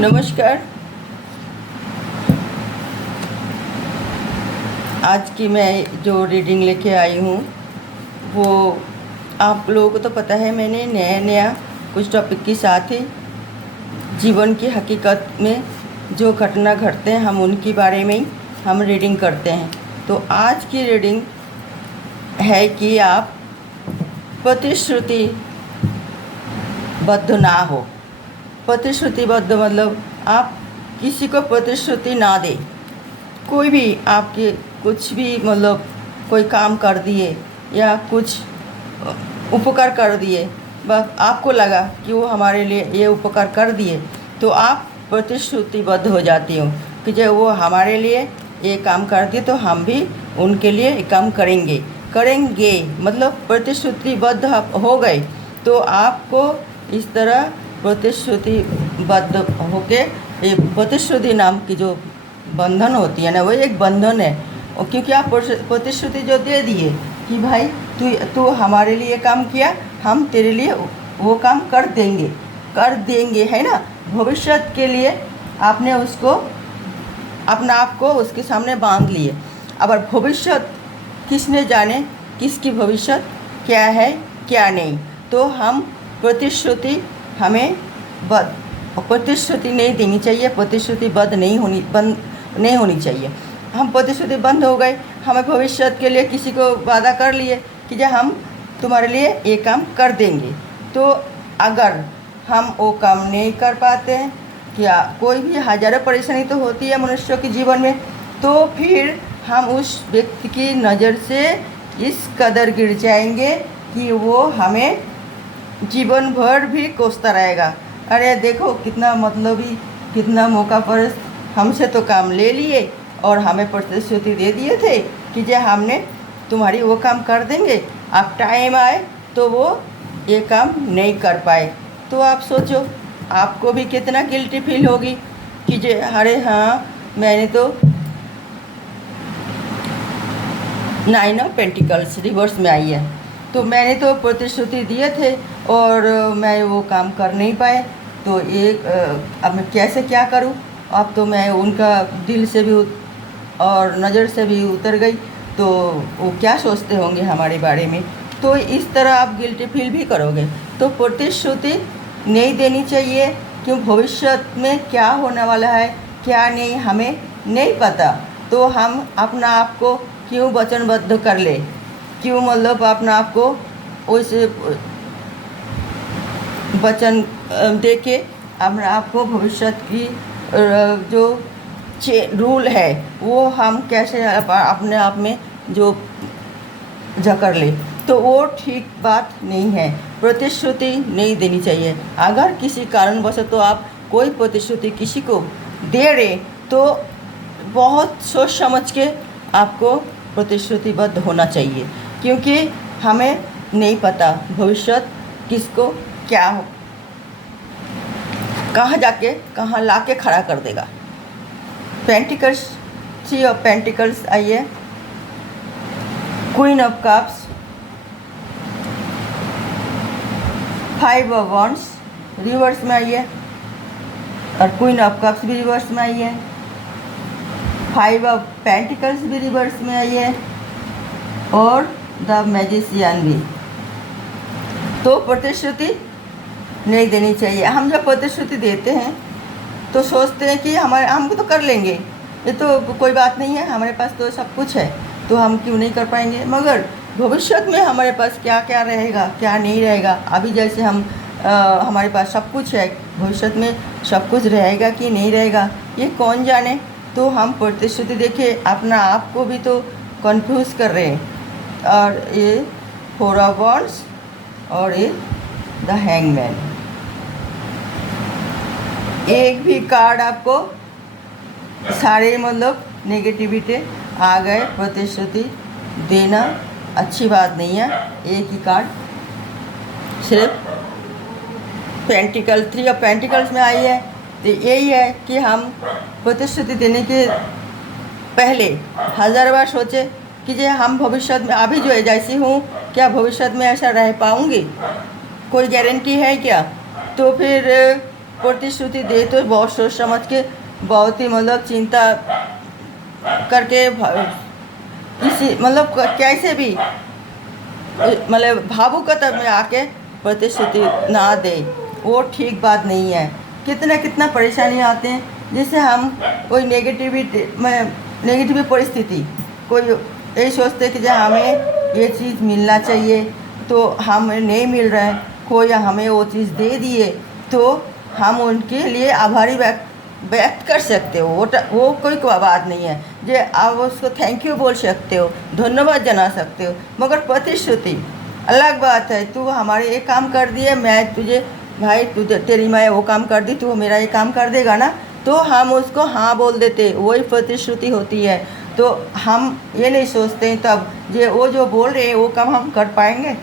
नमस्कार। आज की मैं जो रीडिंग लेके आई हूँ वो आप लोगों को तो पता है, मैंने नया कुछ टॉपिक के साथ ही जीवन की हकीकत में जो घटना घटते हैं हम उनके बारे में ही हम रीडिंग करते हैं। तो आज की रीडिंग है कि आप प्रतिश्रुति बद्ध ना हो। प्रतिश्रुतिबद्ध मतलब आप किसी को प्रतिश्रुति ना दें। कोई भी आपके कुछ भी मतलब कोई काम कर दिए या कुछ उपकार कर दिए, बस आपको लगा कि वो हमारे लिए ये उपकार कर दिए तो आप प्रतिश्रुतिबद्ध हो जाती हो कि जब वो हमारे लिए ये काम कर दिए तो हम भी उनके लिए ये काम करेंगे मतलब प्रतिश्रुतिबद्ध हो गए। तो आपको इस तरह प्रतिश्रुतिबद्ध होके ये प्रतिश्रुति नाम की जो बंधन होती है ना, वो एक बंधन है। और क्योंकि आप प्रतिश्रुति जो दे दिए कि भाई तू हमारे लिए काम किया, हम तेरे लिए वो काम कर देंगे है ना। भविष्य के लिए आपने उसको अपना आप को उसके सामने बांध लिए। अब भविष्य किसने जाने किसकी भविष्य क्या है क्या नहीं। तो हम हमें प्रतिश्रुति नहीं देनी चाहिए, प्रतिश्रुतिबद्ध नहीं होनी चाहिए। हम प्रतिश्रुति बंद हो गए, हमें भविष्य के लिए किसी को वादा कर लिए कि जब हम तुम्हारे लिए ये काम कर देंगे, तो अगर हम वो काम नहीं कर पाते हैं, क्या कोई भी हज़ारों परेशानी तो होती है मनुष्य के जीवन में, तो फिर हम उस व्यक्ति की नज़र से इस कदर गिर जाएंगे कि वो हमें जीवन भर भी कोसता रहेगा। अरे देखो कितना मतलबी, कितना मौका पर हमसे तो काम ले लिए और हमें प्रतिश्रुति दे दिए थे कि जे हमने तुम्हारी वो काम कर देंगे, अब टाइम आए तो वो ये काम नहीं कर पाए। तो आप सोचो आपको भी कितना गिल्टी फील होगी कि जे अरे हाँ, मैंने तो 9 ऑफ पेंटिकल्स रिवर्स में आई है, तो मैंने तो प्रतिश्रुति दिए थे और मैं वो काम कर नहीं पाए। तो अब मैं कैसे क्या करूं। अब तो मैं उनका दिल से भी और नज़र से भी उतर गई, तो वो क्या सोचते होंगे हमारे बारे में। तो इस तरह आप गिल्टी फील भी करोगे। तो प्रतिश्रुति नहीं देनी चाहिए, क्यों भविष्य में क्या होने वाला है क्या नहीं हमें नहीं पता। तो हम अपना आप को क्यों वचनबद्ध कर ले, क्यों मतलब अपना आप को वैसे वचन दे के अपना आपको भविष्य की जो रूल है वो हम कैसे अपने आप में जो जकड़ ले, तो वो ठीक बात नहीं है। प्रतिश्रुति नहीं देनी चाहिए। अगर किसी कारणवश तो आप कोई प्रतिश्रुति किसी को दे रहे तो बहुत सोच समझ के आपको प्रतिश्रुतिबद्ध होना चाहिए, क्योंकि हमें नहीं पता भविष्य किसको क्या हो, कहाँ जाके कहाँ ला के खड़ा कर देगा। पेंटिकल्स 3 ऑफ पेंटिकल्स आई है, queen of cups, 5 of wands reverse में आई है और क्वीन ऑफ कप्स भी रिवर्स में आई है, 5 ऑफ पेंटिकल्स भी रिवर्स में आई है और द मैजिशियन भी। तो प्रतिश्रुति नहीं देनी चाहिए। हम जब प्रतिश्रुति देते हैं तो सोचते हैं कि हमको तो कर लेंगे, ये तो कोई बात नहीं है, हमारे पास तो सब कुछ है, तो हम क्यों नहीं कर पाएंगे। मगर भविष्य में हमारे पास क्या क्या रहेगा क्या नहीं रहेगा। अभी जैसे हमारे पास सब कुछ है, भविष्य में सब कुछ रहेगा कि नहीं रहेगा ये कौन जाने। तो हम प्रतिश्रुति देखे अपना आप को भी तो कंफ्यूज कर रहे हैं। और ये 4 ऑफ वॉन्ड्स और ये द हैंगमैन, एक भी कार्ड आपको सारे मतलब नेगेटिविटी आ गए। प्रतिश्रुति देना अच्छी बात नहीं है। एक ही कार्ड सिर्फ पेंटिकल 3 ऑफ पेंटिकल्स में आई है। तो यही है कि हम प्रतिश्रुति देने के पहले 1000 बार सोचे कि जे हम भविष्य में अभी जो है जैसी हूँ क्या भविष्य में ऐसा रह पाऊँगी, कोई गारंटी है क्या। तो फिर प्रतिश्रुति दे तो बहुत सोच समझ के, बहुत ही मतलब चिंता करके, किसी मतलब कैसे भी मतलब भावुकता में आके प्रतिश्रुति ना दे, वो ठीक बात नहीं है। कितना कितना परेशानी आते हैं जिससे हम कोई नेगेटिव परिस्थिति, कोई यही सोचते कि जो हमें ये चीज़ मिलना चाहिए तो हमें नहीं मिल रहा है, कोई हमें वो चीज़ दे दिए तो हम उनके लिए आभारी व्यक्त कर सकते हो, वो कोई बात नहीं है। जो आप उसको थैंक यू बोल सकते हो, धन्यवाद जना सकते हो, मगर प्रतिश्रुति अलग बात है। तू हमारे ये काम कर दिए, मैं तुझे भाई तेरी मैं वो काम कर दी, तू मेरा ये काम कर देगा ना, तो हम उसको हाँ बोल देते, वही प्रतिश्रुति होती है। तो हम ये नहीं सोचते तब जो वो जो बोल रहे हैं वो काम हम कर पाएंगे।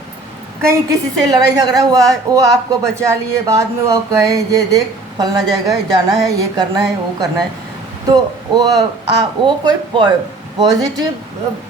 कहीं किसी से लड़ाई झगड़ा हुआ है, वो आपको बचा लिए, बाद में वो कहे ये देख फलना जाएगा, जाना है, ये करना है, वो करना है, तो वो कोई पॉजिटिव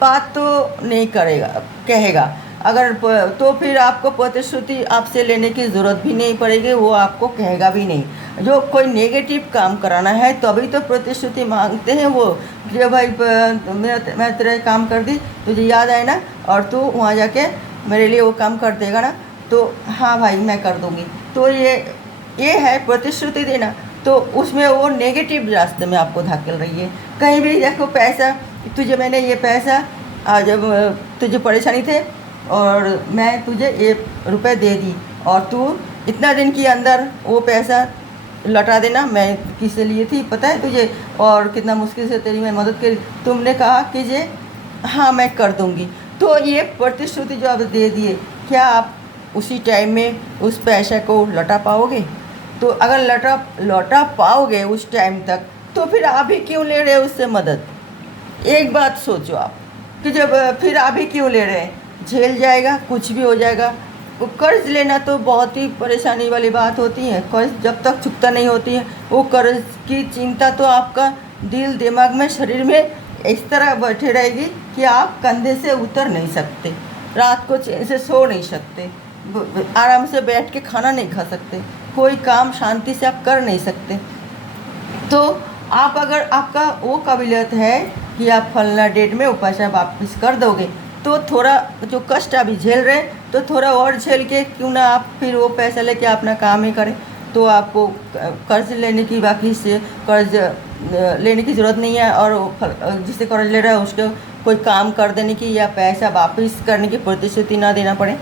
बात तो नहीं करेगा, कहेगा। अगर तो फिर आपको प्रतिश्रुति आपसे लेने की ज़रूरत भी नहीं पड़ेगी, वो आपको कहेगा भी नहीं। जो कोई नेगेटिव काम कराना है तभी तो प्रतिश्रुति मांगते हैं वो, कि भाई मैं तेरा काम कर दी, तुझे याद आए ना, और तू वहाँ जाके मेरे लिए वो काम कर देगा ना, तो हाँ भाई मैं कर दूँगी। तो ये है प्रतिश्रुति देना। तो उसमें वो नेगेटिव रास्ते में आपको धकेल रही है। कहीं भी देखो पैसा, तुझे मैंने ये पैसा जब तुझे परेशानी थे और मैं तुझे ये रुपए दे दी, और तू इतना दिन के अंदर वो पैसा लौटा देना, मैं किससे लिए थी पता है तुझे, और कितना मुश्किल से तेरी मैं मदद करी, तुमने कहा कि ये हाँ मैं कर दूँगी। तो ये प्रतिश्रुति जो आप दे दिए, क्या आप उसी टाइम में उस पैसे को लौटा पाओगे? तो अगर लौटा पाओगे उस टाइम तक, तो फिर आप ही क्यों ले रहे हो उससे मदद? एक बात सोचो आप कि जब फिर आप ही क्यों ले रहे हैं? झेल जाएगा, कुछ भी हो जाएगा। कर्ज लेना तो बहुत ही परेशानी वाली बात होती है। कर्ज जब तक चुकता नहीं होती है, वो कर्ज की चिंता तो आपका दिल दिमाग में शरीर में इस तरह बैठे रहेगी कि आप कंधे से उतर नहीं सकते, रात को चैन से सो नहीं सकते, आराम से बैठ के खाना नहीं खा सकते, कोई काम शांति से आप कर नहीं सकते। तो आप अगर आपका वो काबिलियत है कि आप फलना डेट में वो पैसा वापस कर दोगे, तो थोड़ा जो कष्ट अभी झेल रहे हैं तो थोड़ा और झेल के क्यों ना आप फिर वो पैसा लेके अपना काम ही करें। तो आपको कर्ज लेने की बाकी से कर्ज लेने की ज़रूरत नहीं है, और जिससे कर्ज ले रहा है उसको कोई काम कर देने की या पैसा वापस करने की प्रतिश्रुति ना देना पड़े।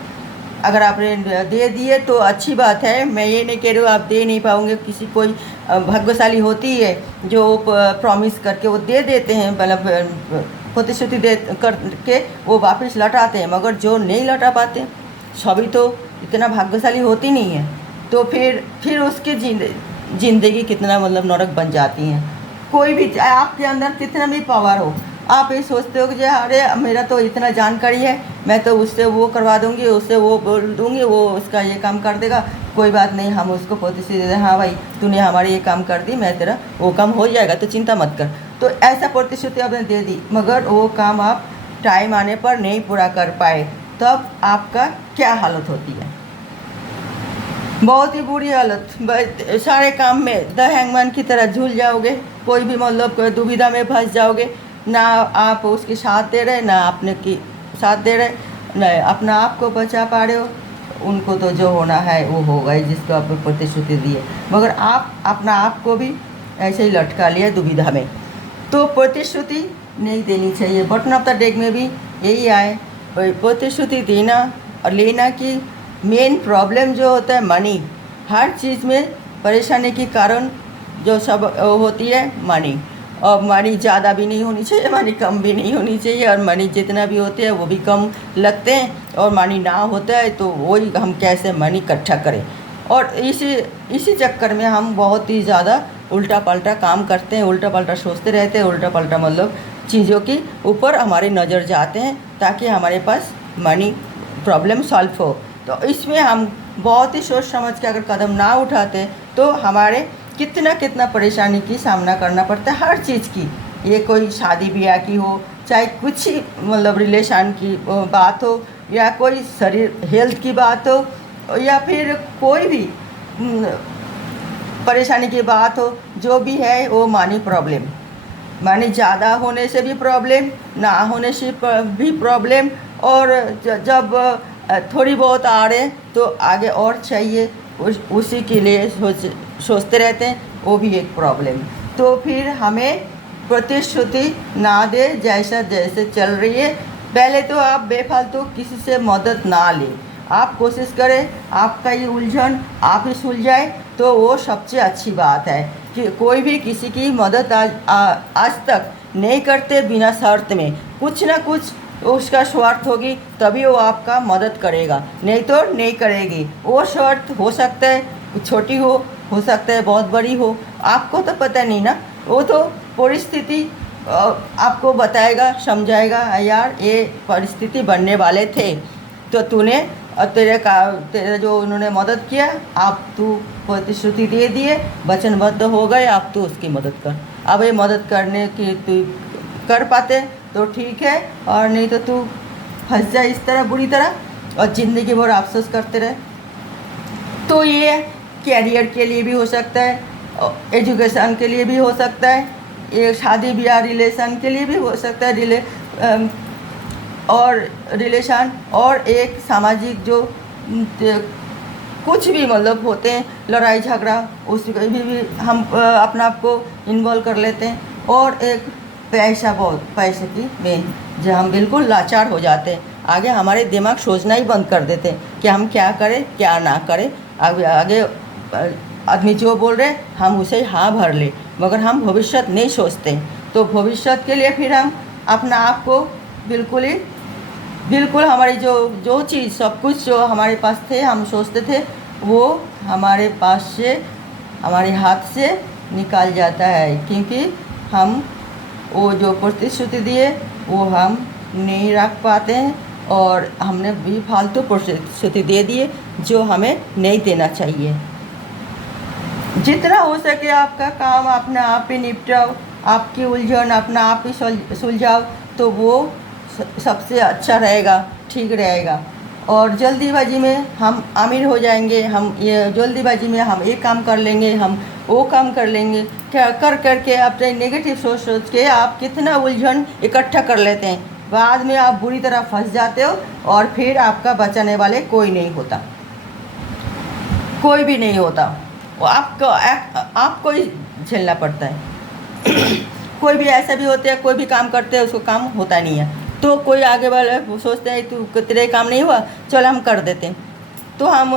अगर आपने दे दिए तो अच्छी बात है, मैं ये नहीं कह रही हूँ आप दे नहीं पाओगे। किसी कोई भाग्यशाली होती है जो प्रॉमिस करके वो दे देते हैं, मतलब प्रतिश्रुति दे करके वो वापस लौटाते हैं, मगर जो नहीं लौटा पाते सभी तो इतना भाग्यशाली होती नहीं है। तो फिर उसकी ज़िंदगी कितना मतलब नरक बन जाती है। कोई भी आपके अंदर कितना भी पावर हो, आप ये सोचते हो कि अरे मेरा तो इतना जानकारी है, मैं तो उससे वो करवा दूँगी, उससे वो बोल दूँगी, वो उसका ये काम कर देगा, कोई बात नहीं, हम उसको प्रतिश्रुति दे दें, हाँ भाई तूने हमारी ये काम कर दी, मैं तेरा वो काम हो जाएगा, तो चिंता मत कर। तो ऐसा प्रतिश्रुति आपने दे दी, मगर वो काम आप टाइम आने पर नहीं पूरा कर पाए, तब आपका क्या हालत होती है? बहुत ही बुरी हालत। सारे काम में द हैंगमैन की तरह झूल जाओगे, कोई भी मतलब दुविधा में फंस जाओगे, ना आप उसके साथ दे रहे, ना अपने की साथ दे रहे, न अपना आप को बचा पा रहे हो। उनको तो जो होना है वो होगा, जिसको आपने प्रतिश्रुति दी है, मगर आप अपना आप को भी ऐसे ही लटका लिया दुविधा में। तो प्रतिश्रुति नहीं देनी चाहिए। बटन ऑफ द डेक में भी यही आए, प्रतिश्रुति देना और लेना की मेन प्रॉब्लम जो होता है मनी। हर चीज़ में परेशानी के कारण जो सब होती है मनी, और मनी ज़्यादा भी नहीं होनी चाहिए, मनी कम भी नहीं होनी चाहिए, और मनी जितना भी होते हैं वो भी कम लगते हैं, और मनी ना होता है तो वही हम कैसे मनी इकट्ठा करें। और इसी चक्कर में हम बहुत ही ज़्यादा उल्टा पल्टा काम करते हैं, उल्टा पल्टा सोचते रहते हैं, उल्टा पल्टा मतलब चीज़ों के ऊपर हमारी नज़र जाते हैं ताकि हमारे पास मनी प्रॉब्लम सॉल्व हो। तो इसमें हम बहुत ही सोच समझ के अगर कदम ना उठाते तो हमारे कितना परेशानी की सामना करना पड़ता है, हर चीज़ की। ये कोई शादी ब्याह की हो, चाहे कुछ ही मतलब रिलेशन की बात हो, या कोई शरीर हेल्थ की बात हो, या फिर कोई भी परेशानी की बात हो, जो भी है वो मनी प्रॉब्लम, मनी ज़्यादा होने से भी प्रॉब्लम, ना होने से भी प्रॉब्लम, और जब थोड़ी बहुत आ रहे तो आगे और चाहिए, उसी के लिए सोचते रहते हैं, वो भी एक प्रॉब्लम। तो फिर हमें प्रतिश्रुति ना दे, जैसा जैसे चल रही है। पहले तो आप बेफालतू किसी से मदद ना लें, आप कोशिश करें आपका ये उलझन आप ही सुलझाए, तो वो सबसे अच्छी बात है कि कोई भी किसी की मदद आज तक नहीं करते बिना शर्त में। कुछ ना कुछ उसका स्वार्थ होगी, तभी वो आपका मदद करेगा, नहीं तो नहीं करेगी। वो शर्त हो सकता है छोटी हो सकता है बहुत बड़ी हो, आपको तो पता नहीं ना। वो तो परिस्थिति आपको बताएगा, समझाएगा, यार ये परिस्थिति बनने वाले थे तो तूने तेरे जो उन्होंने मदद किया, आप तू प्रतिश्रुति दे दिए, वचनबद्ध हो गए, आप तू उसकी मदद कर। अब ये मदद करने की तू कर पाते तो ठीक है, और नहीं तो तू फंस जाए इस तरह बुरी तरह और ज़िंदगी भर अफसोस करते रहे। तो ये कैरियर के लिए भी हो सकता है, एजुकेशन के लिए भी हो सकता है, ये शादी ब्याह रिलेशन के लिए भी हो सकता है, और रिलेशन, और एक सामाजिक जो कुछ भी मतलब होते हैं लड़ाई झगड़ा, उसमें भी हम अपना आप को इन्वॉल्व कर लेते हैं। और एक पैसा, बहुत पैसे की मेन, जो हम बिल्कुल लाचार हो जाते हैं, आगे हमारे दिमाग सोचना ही बंद कर देते हैं कि हम क्या करें क्या ना करें। आगे आदमी जो बोल रहे हम उसे हाँ भर ले, मगर हम भविष्य नहीं सोचते। तो भविष्य के लिए फिर हम अपना आप को बिल्कुल हमारी जो चीज़ सब कुछ जो हमारे पास थे, हम सोचते थे, वो हमारे पास से, हमारे हाथ से निकाल जाता है, क्योंकि हम वो जो प्रतिश्रुति दिए वो हम नहीं रख पाते हैं, और हमने भी फालतू प्रतिश्रुति दे दिए जो हमें नहीं देना चाहिए। जितना हो सके आपका काम अपना आप ही निपटाओ, आपकी उलझन अपना आप ही सुलझाओ, तो वो सबसे अच्छा रहेगा, ठीक रहेगा। और जल्दीबाजी में हम अमीर हो जाएंगे, हम ये जल्दीबाजी में हम एक काम कर लेंगे, हम वो काम कर लेंगे, क्या करके अपने नेगेटिव सोच के आप कितना उलझन इकट्ठा कर लेते हैं, बाद में आप बुरी तरह फंस जाते हो, और फिर आपका बचाने वाले कोई नहीं होता, कोई भी नहीं होता, वो आपको ही झेलना पड़ता है। कोई भी ऐसा भी होते हैं, कोई भी काम करते हैं उसको काम होता नहीं है, तो कोई आगे वाले सोचते हैं तू तेरे काम नहीं हुआ, चल हम कर देते हैं, तो हम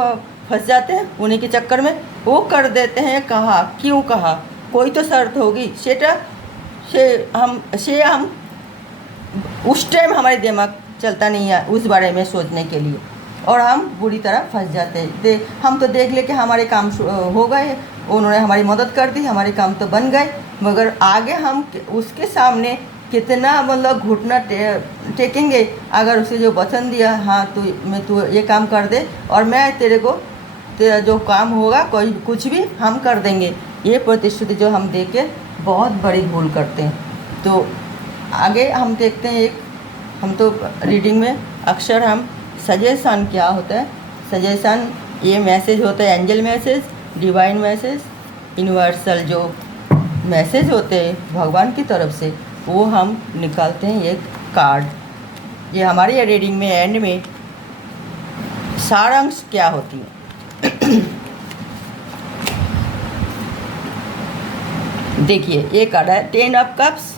फंस जाते हैं उन्हीं के चक्कर में। वो कर देते हैं, कहा क्यों कहा, कोई तो शर्त होगी, से हम उस टाइम हमारे दिमाग चलता नहीं है उस बारे में सोचने के लिए, और हम बुरी तरह फंस जाते हैं। हम तो देख ले कि हमारे काम हो गए, उन्होंने हमारी मदद कर दी, हमारे काम तो बन गए, मगर आगे हम उसके सामने कितना मतलब घुटना टेकेंगे, अगर उसे जो वचन दिया, हाँ तू ये काम कर दे और मैं तेरा जो काम होगा कोई कुछ भी हम कर देंगे, ये प्रतिश्रुति जो हम दे के बहुत बड़ी भूल करते हैं। तो आगे हम देखते हैं, हम तो रीडिंग में अक्सर हम सजेशन क्या होता है, सजेशन ये मैसेज होता है, angel message, divine message, universal जो मैसेज होते हैं भगवान की तरफ से, वो हम निकालते हैं एक कार्ड। ये हमारी रीडिंग में एंड में सारांश क्या होती है। देखिए ये कार्ड है 10 ऑफ कप्स।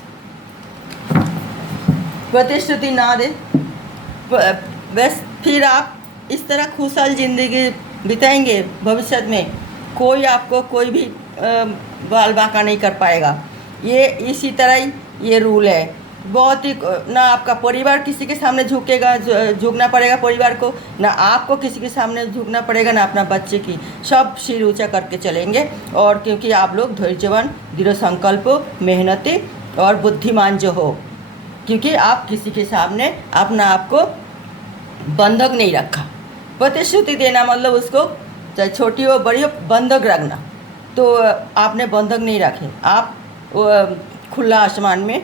प्रतिश्रुति ना दे, बस फिर आप इस तरह खुशहाल ज़िंदगी बिताएंगे, भविष्य में कोई आपको कोई भी बाल बांका नहीं कर पाएगा। ये इसी तरह ही ये रूल है, बहुत ही ना आपका परिवार किसी के सामने झुकेगा, झुकना पड़ेगा परिवार को, ना आपको किसी के सामने झुकना पड़ेगा, ना अपना बच्चे की, सब सिर ऊंचा करके चलेंगे। और क्योंकि आप लोग धैर्यवान, दृढ़ संकल्प, मेहनती और बुद्धिमान जो हो, क्योंकि आप किसी के सामने अपना आप को बंधक नहीं रखा। प्रतिश्रुति देना मतलब उसको चाहे छोटी हो बड़ी हो बंधक रखना, तो आपने बंधक नहीं रखे, आप खुला आसमान में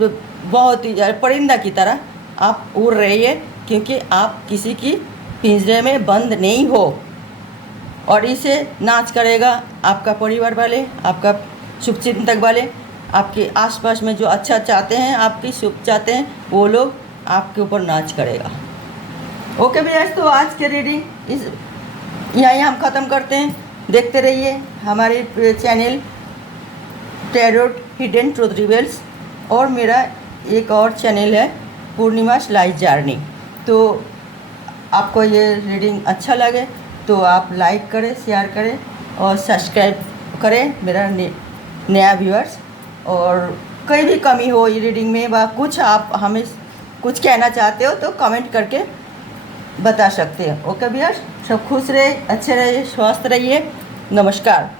बहुत ही परिंदा की तरह आप उड़ रही है, क्योंकि आप किसी की पिंजरे में बंद नहीं हो। और इसे नाच करेगा आपका परिवार वाले, आपका शुभचिंतक वाले, आपके आसपास में जो अच्छा चाहते हैं, आपकी शुभ चाहते हैं, वो लोग आपके ऊपर नाच करेगा। ओके भैया, तो आज के रीडिंग इस यहीं हम ख़त्म करते हैं। देखते रहिए हमारे channel tarot hidden truth reveals, और मेरा एक और चैनल है पूर्णिमास लाइफ जर्नी। तो आपको ये रीडिंग अच्छा लगे तो आप लाइक करें, शेयर करें और सब्सक्राइब करें मेरा नया व्यूअर्स। और कोई भी कमी हो ये रीडिंग में व कुछ आप हमें कुछ कहना चाहते हो तो कमेंट करके बता सकते हैं। ओके व्यूअर्स, सब खुश रहे, अच्छे रहिए, स्वस्थ रहिए। नमस्कार।